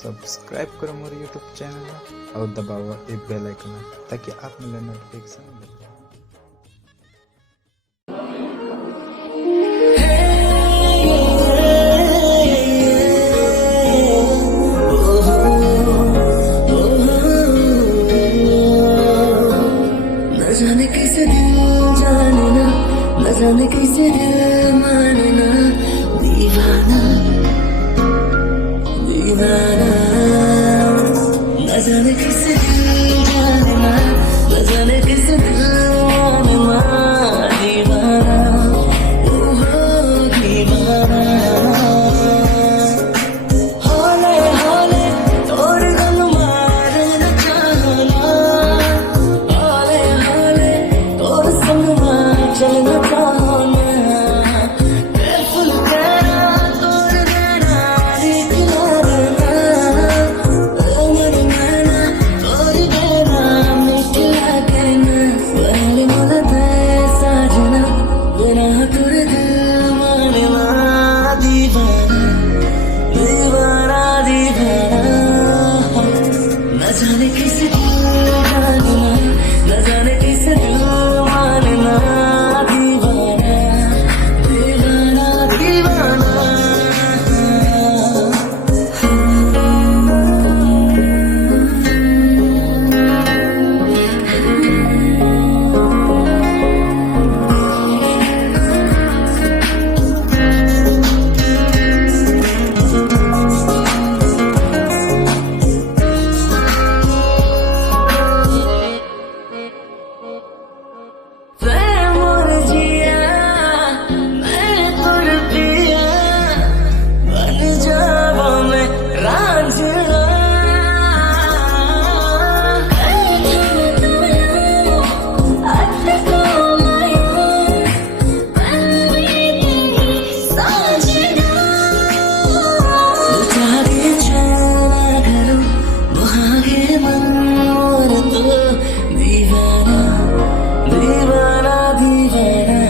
Subscribe करो मोर YouTube channel और दबाओ ये बेल आइकन ताकि आप मिले नोटिफिकेशन मिले। न जाने कैसे दिल जानना, न जाने कैसे दिल मानना, दीवाना दीवाना। न जाने कैसे दिल जानना, न जाने कैसे दिल मानना, दीवाना ओहो दीवाना। हौले हौले तोर गम मारना चाहना, हौले हौले तोर संग मार चलना चाहना। बेफुल तेरा तोर देना दिखलाना, उमर मैना तोर देना मिठला कहना। पहले मुलाकात साजना बिना तोर दिल मानना, दीवाना दीवाना दीवाना। न जाने कैसे दिल जानना, न जाने कैसे दिल मानना, दीवाना दीवाना दीवाना। मैं मोर जिया, मैं तुर पिया, बन जावा मैं रांझना। चाहे जाना घरों वहागे मन मोर तो, दीवाना दीवाना दीवाना।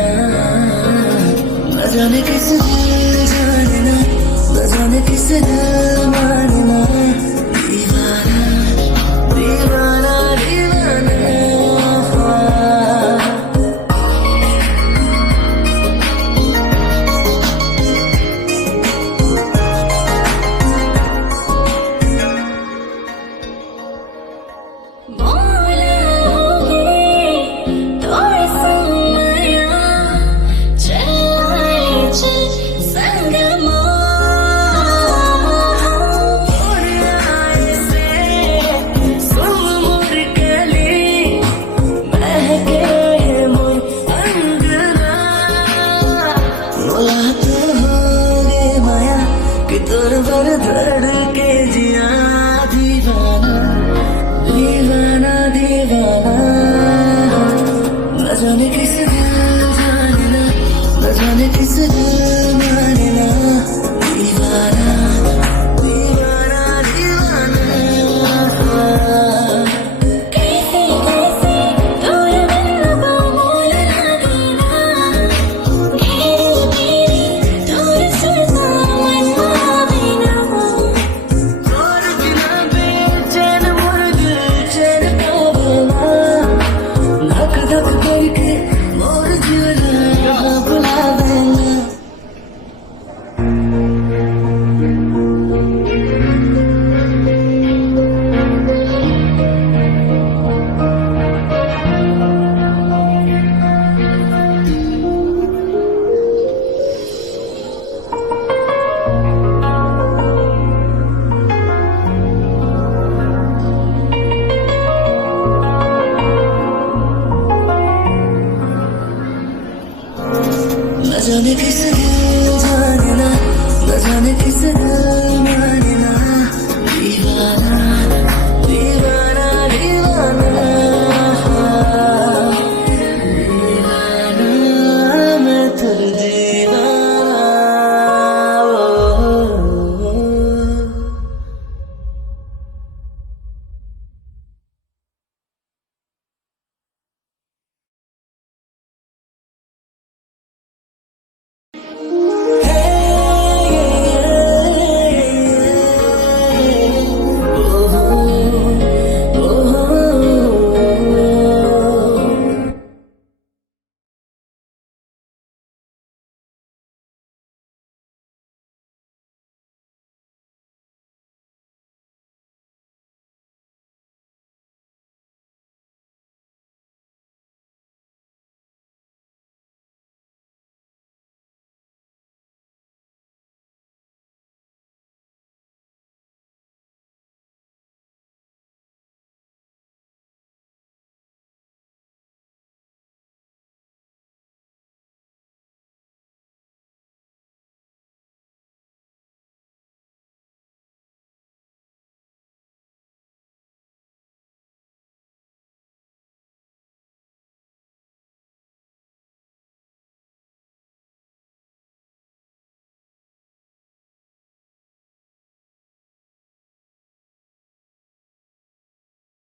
न जाने कैसे दिल जानना, न जाने कैसे दिल मानना, दीवाना दीवाना दीवाना। बोला होगी तोर संगया, चल चल संगमा। तोर आए से सुन मोर कली, महके मोर अंगना। बोला तो होगे माया कि तोर बर धड़के जिया, दीवाना दीवाना दीवाना। न जाने कैसे दिल जानना, न जाने कैसे दिल